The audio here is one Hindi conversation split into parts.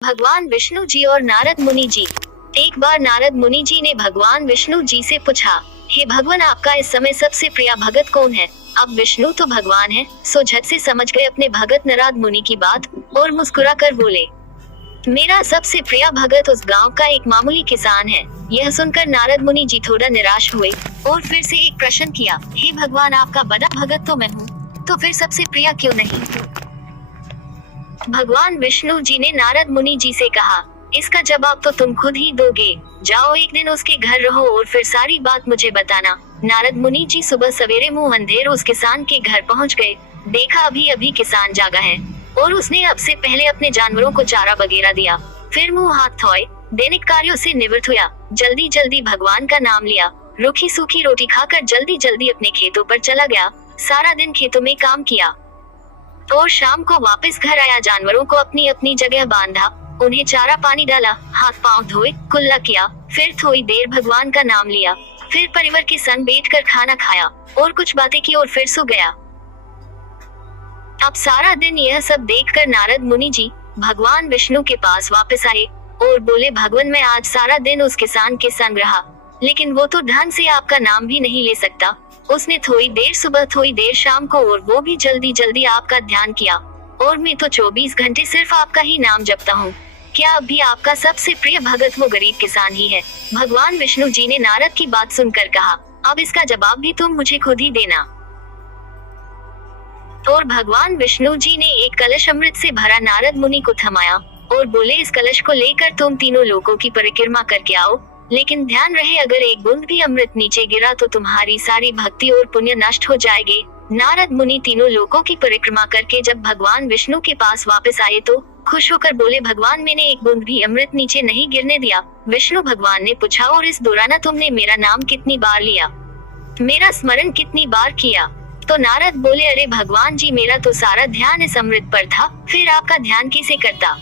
भगवान विष्णु जी और नारद मुनि जी। एक बार नारद मुनि जी ने भगवान विष्णु जी से पूछा, हे भगवान, आपका इस समय सबसे प्रिय भगत कौन है? अब विष्णु तो भगवान है, सो झट से समझ गए अपने भगत नारद मुनि की बात और मुस्कुरा कर बोले, मेरा सबसे प्रिय भगत उस गांव का एक मामूली किसान है। यह सुनकर नारद मुनि जी थोड़ा निराश हुए और फिर से एक प्रश्न किया, हे भगवान, आपका बड़ा भगत तो मैं हूँ, तो फिर सबसे प्रिय क्यों नहीं? भगवान विष्णु जी ने नारद मुनि जी से कहा, इसका जवाब तो तुम खुद ही दोगे। जाओ एक दिन उसके घर रहो और फिर सारी बात मुझे बताना। नारद मुनि जी सुबह सवेरे मुंह अंधेर उस किसान के घर पहुंच गए। देखा अभी अभी किसान जागा है और उसने अब से पहले अपने जानवरों को चारा वगैरह दिया, फिर मुंह हाथ धोए, दैनिक कार्यों से निवृत्त हुआ, जल्दी जल्दी भगवान का नाम लिया, रूखी सूखी रोटी खाकर जल्दी जल्दी अपने खेतों पर चला गया। सारा दिन खेतों में काम किया और शाम को वापस घर आया। जानवरों को अपनी अपनी जगह बांधा, उन्हें चारा पानी डाला, हाथ पांव धोए, कुल्ला किया, फिर थोड़ी देर भगवान का नाम लिया, फिर परिवार के संग बैठकर खाना खाया और कुछ बातें की और फिर सो गया। अब सारा दिन यह सब देखकर नारद मुनि जी भगवान विष्णु के पास वापस आए और बोले, भगवान, मैं आज सारा दिन उस किसान के संग रहा, लेकिन वो तो ढंग से आपका नाम भी नहीं ले सकता। उसने थोड़ी देर सुबह, थोड़ी देर शाम को, और वो भी जल्दी जल्दी आपका ध्यान किया, और मैं तो 24 घंटे सिर्फ आपका ही नाम जपता हूँ। क्या अब भी आपका सबसे प्रिय भगत वो गरीब किसान ही है? भगवान विष्णु जी ने नारद की बात सुनकर कहा, अब इसका जवाब भी तुम मुझे खुद ही देना। और भगवान विष्णु जी ने एक कलश अमृत से भरा नारद मुनि को थमाया और बोले, इस कलश को लेकर तुम तीनों लोकों की परिक्रमा करके आओ, लेकिन ध्यान रहे अगर एक बूंद भी अमृत नीचे गिरा तो तुम्हारी सारी भक्ति और पुण्य नष्ट हो जाएंगे। नारद मुनि तीनों लोकों की परिक्रमा करके जब भगवान विष्णु के पास वापस आए तो खुश होकर बोले, भगवान, मैंने एक बूंद भी अमृत नीचे नहीं गिरने दिया। विष्णु भगवान ने पूछा, और इस दौरान तुमने मेरा नाम कितनी बार लिया, मेरा स्मरण कितनी बार किया? तो नारद बोले, अरे भगवान जी, मेरा तो सारा ध्यान इस अमृत पर था, फिर आपका ध्यान कैसे करता?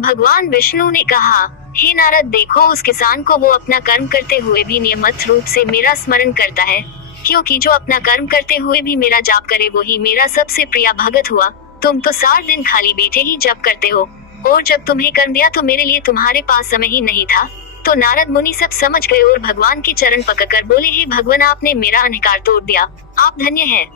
भगवान विष्णु ने कहा, हे नारद, देखो, उस किसान को वो अपना कर्म करते हुए भी नियमित रूप से मेरा स्मरण करता है, क्योंकि जो अपना कर्म करते हुए भी मेरा जाप करे वो ही मेरा सबसे प्रिय भगत हुआ। तुम तो सारा दिन खाली बैठे ही जप करते हो, और जब तुम्हें कर्म दिया तो मेरे लिए तुम्हारे पास समय ही नहीं था। तो नारद मुनि सब समझ गए और भगवान के चरण पकड़कर बोले, हे भगवान, आपने मेरा अहंकार तोड़ दिया, आप धन्य हैं।